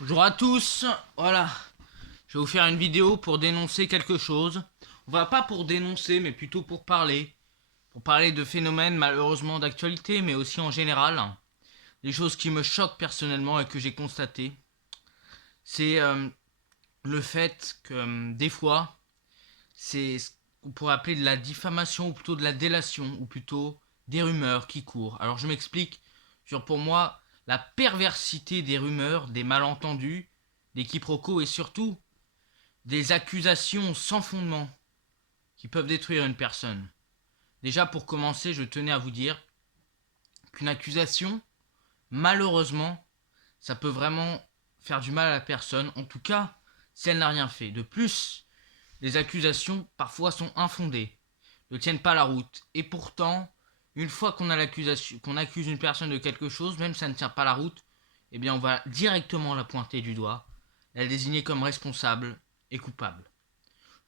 Bonjour à tous, voilà, je vais vous faire une vidéo pour dénoncer quelque chose. On va pas pour dénoncer, mais plutôt pour parler de phénomènes malheureusement d'actualité, mais aussi en général. Des choses qui me choquent personnellement et que j'ai constatées. C'est le fait que des fois, c'est ce qu'on pourrait appeler de la diffamation, ou plutôt de la délation, ou plutôt des rumeurs qui courent. Alors je m'explique, sur pour moi, la perversité des rumeurs, des malentendus, des quiproquos et surtout des accusations sans fondement qui peuvent détruire une personne. Déjà pour commencer, je tenais à vous dire qu'une accusation, malheureusement, ça peut vraiment faire du mal à la personne, en tout cas si elle n'a rien fait. De plus, les accusations parfois sont infondées, ne tiennent pas la route, et pourtant, une fois qu'on a l'accusation, qu'on accuse une personne de quelque chose, même si ça ne tient pas la route, eh bien on va directement la pointer du doigt, la désigner comme responsable et coupable.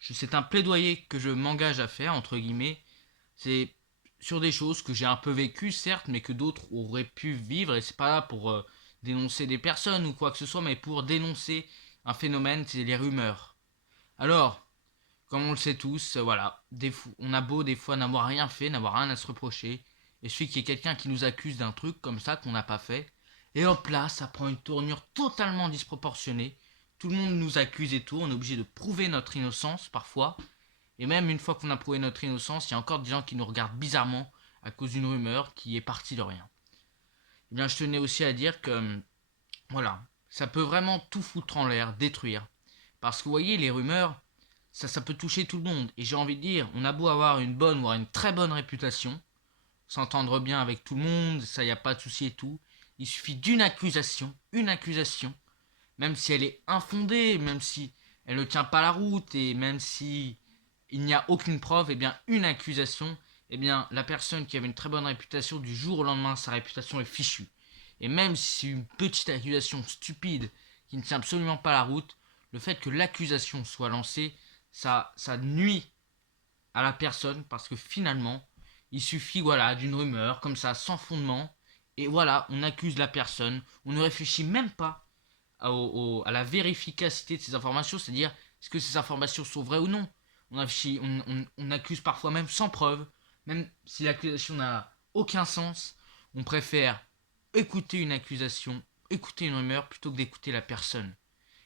C'est un plaidoyer que je m'engage à faire, entre guillemets. C'est sur des choses que j'ai un peu vécues, certes, mais que d'autres auraient pu vivre. Et c'est pas là pour dénoncer des personnes ou quoi que ce soit, mais pour dénoncer un phénomène, c'est les rumeurs. Alors, comme on le sait tous, voilà, on a beau des fois n'avoir rien fait, n'avoir rien à se reprocher. Et suffit qu'il y ait quelqu'un qui nous accuse d'un truc comme ça qu'on n'a pas fait. Et hop là, ça prend une tournure totalement disproportionnée. Tout le monde nous accuse et tout, on est obligé de prouver notre innocence parfois. Et même une fois qu'on a prouvé notre innocence, il y a encore des gens qui nous regardent bizarrement à cause d'une rumeur qui est partie de rien. Eh bien, je tenais aussi à dire que, voilà, ça peut vraiment tout foutre en l'air, détruire. Parce que vous voyez, les rumeurs, ça peut toucher tout le monde. Et j'ai envie de dire, on a beau avoir une bonne, voire une très bonne réputation, s'entendre bien avec tout le monde, ça y a pas de souci et tout. Il suffit une accusation, même si elle est infondée, même si elle ne tient pas la route, et même si il n'y a aucune preuve, et bien une accusation, et bien la personne qui avait une très bonne réputation, du jour au lendemain, sa réputation est fichue. Et même si c'est une petite accusation stupide qui ne tient absolument pas la route, le fait que l'accusation soit lancée, ça nuit à la personne parce que finalement, il suffit voilà d'une rumeur comme ça sans fondement et voilà, on accuse la personne, on ne réfléchit même pas à la vérificacité de ces informations, c'est-à-dire est-ce que ces informations sont vraies ou non. On accuse parfois même sans preuve, même si l'accusation n'a aucun sens, on préfère écouter une accusation, écouter une rumeur plutôt que d'écouter la personne.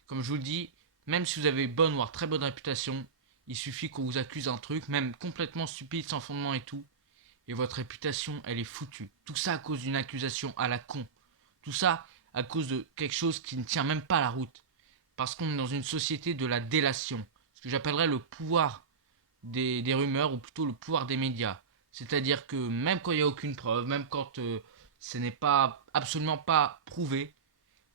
Comme je vous le dis, même si vous avez bonne voire très bonne réputation, il suffit qu'on vous accuse un truc, même complètement stupide, sans fondement et tout, et votre réputation, elle est foutue. Tout ça à cause d'une accusation à la con. Tout ça à cause de quelque chose qui ne tient même pas la route. Parce qu'on est dans une société de la délation. Ce que j'appellerais le pouvoir des rumeurs, ou plutôt le pouvoir des médias. C'est-à-dire que même quand il n'y a aucune preuve, même quand ce n'est pas absolument pas prouvé,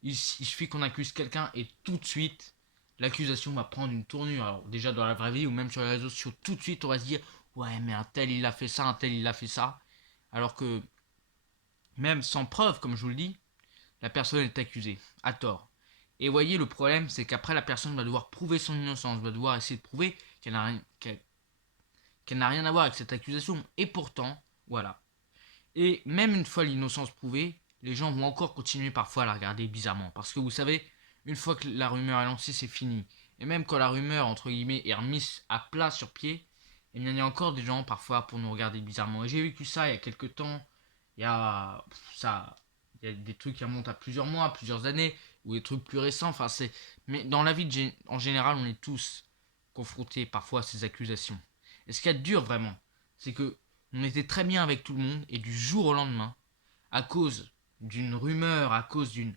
il suffit qu'on accuse quelqu'un et tout de suite, l'accusation va prendre une tournure. Alors déjà dans la vraie vie ou même sur les réseaux sociaux, tout de suite on va se dire ouais mais un tel il a fait ça, un tel il a fait ça. Alors que même sans preuve, comme je vous le dis, la personne est accusée, à tort. Et voyez, le problème, c'est qu'après, la personne va devoir prouver son innocence, va devoir essayer de prouver qu'elle n'a rien à voir avec cette accusation. Et pourtant, voilà. Et même une fois l'innocence prouvée, les gens vont encore continuer parfois à la regarder bizarrement. Parce que vous savez, une fois que la rumeur est lancée, c'est fini. Et même quand la rumeur, entre guillemets, est remise à plat sur pied, eh bien, il y a encore des gens parfois pour nous regarder bizarrement. Et j'ai vécu ça il y a quelques temps. Il y a ça, il y a des trucs qui remontent à plusieurs mois, plusieurs années, ou des trucs plus récents. Enfin, c'est. Mais dans la vie en général, on est tous confrontés parfois à ces accusations. Et ce qu'il y a de dur vraiment, c'est que on était très bien avec tout le monde et du jour au lendemain, à cause d'une rumeur, à cause d'une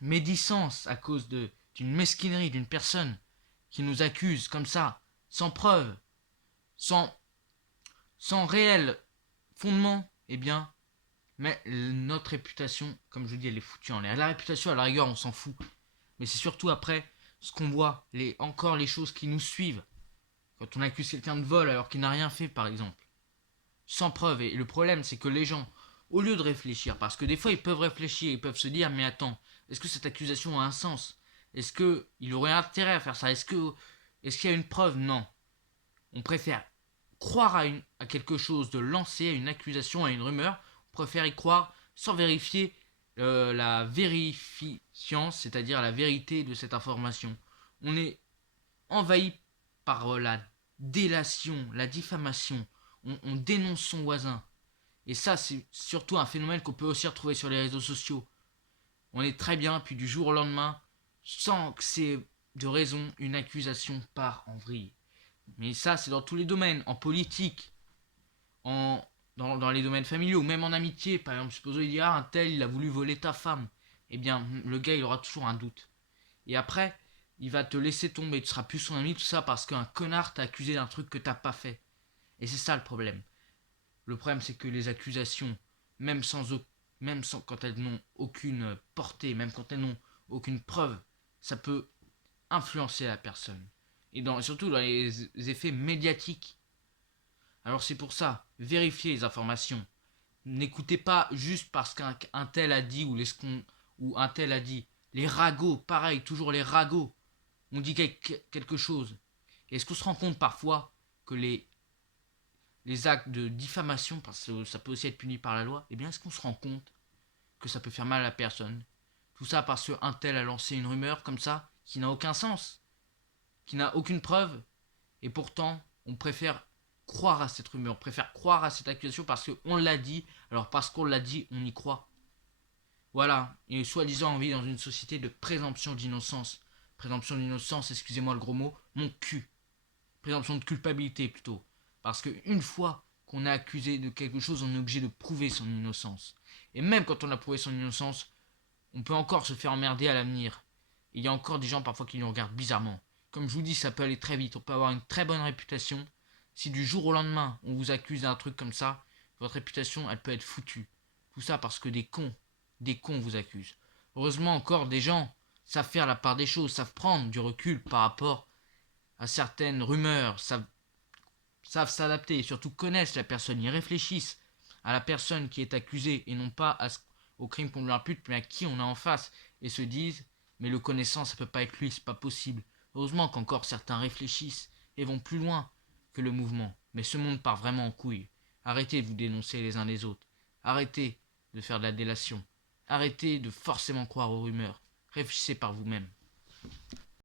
médisance, à cause d'une mesquinerie d'une personne qui nous accuse comme ça, sans preuve, sans, sans réel fondement, eh bien, mais notre réputation, comme je vous dis, elle est foutue en l'air. La réputation, à la rigueur, on s'en fout. Mais c'est surtout après ce qu'on voit, encore les choses qui nous suivent. Quand on accuse quelqu'un de vol alors qu'il n'a rien fait, par exemple. Sans preuve. Et le problème, c'est que les gens, au lieu de réfléchir, parce que des fois ils peuvent réfléchir, ils peuvent se dire, mais attends, est-ce que cette accusation a un sens? Est-ce qu'il aurait intérêt à faire ça? Est-ce qu'il y a une preuve? Non. On préfère croire à quelque chose de lancé, à une accusation, à une rumeur. On préfère y croire sans vérifier la vérifiance, c'est-à-dire la vérité de cette information. On est envahi par la délation, la diffamation. On dénonce son voisin. Et ça, c'est surtout un phénomène qu'on peut aussi retrouver sur les réseaux sociaux. On est très bien, puis du jour au lendemain, sans que c'est de raison, une accusation part en vrille. Mais ça, c'est dans tous les domaines, en politique, dans les domaines familiaux, même en amitié. Par exemple, supposons il y a un tel, il a voulu voler ta femme. Eh bien, le gars, il aura toujours un doute. Et après, il va te laisser tomber, tu seras plus son ami, tout ça, parce qu'un connard t'a accusé d'un truc que t'as pas fait. Et c'est ça le problème. Le problème, c'est que les accusations, même sans quand elles n'ont aucune portée, même quand elles n'ont aucune preuve, ça peut influencer la personne. Surtout dans les effets médiatiques. Alors c'est pour ça, vérifiez les informations. N'écoutez pas juste parce qu'un tel a dit ou un tel a dit. Les ragots, pareil, toujours les ragots. On dit quelque chose. Est-ce qu'on se rend compte parfois que les actes de diffamation, parce que ça peut aussi être puni par la loi, eh bien est-ce qu'on se rend compte que ça peut faire mal à la personne? Tout ça parce qu'un tel a lancé une rumeur comme ça, qui n'a aucun sens, qui n'a aucune preuve, et pourtant on préfère croire à cette rumeur, on préfère croire à cette accusation parce qu'on l'a dit, alors parce qu'on l'a dit, on y croit. Voilà, et soi-disant on vit dans une société de présomption d'innocence. Présomption d'innocence, excusez-moi le gros mot, mon cul. Présomption de culpabilité plutôt. Parce qu'une fois qu'on est accusé de quelque chose, on est obligé de prouver son innocence. Et même quand on a prouvé son innocence, on peut encore se faire emmerder à l'avenir. Et il y a encore des gens parfois qui nous regardent bizarrement. Comme je vous dis, ça peut aller très vite. On peut avoir une très bonne réputation. Si du jour au lendemain, on vous accuse d'un truc comme ça, votre réputation, elle peut être foutue. Tout ça parce que des cons vous accusent. Heureusement encore, des gens savent faire la part des choses, savent prendre du recul par rapport à certaines rumeurs, savent s'adapter et surtout connaissent la personne, ils réfléchissent à la personne qui est accusée et non pas au crime qu'on lui impute, mais à qui on a en face et se disent mais le connaissant ça peut pas être lui, c'est pas possible. Heureusement qu'encore certains réfléchissent et vont plus loin que le mouvement, mais ce monde part vraiment en couille. Arrêtez de vous dénoncer les uns les autres, arrêtez de faire de la délation, arrêtez de forcément croire aux rumeurs, réfléchissez par vous-même.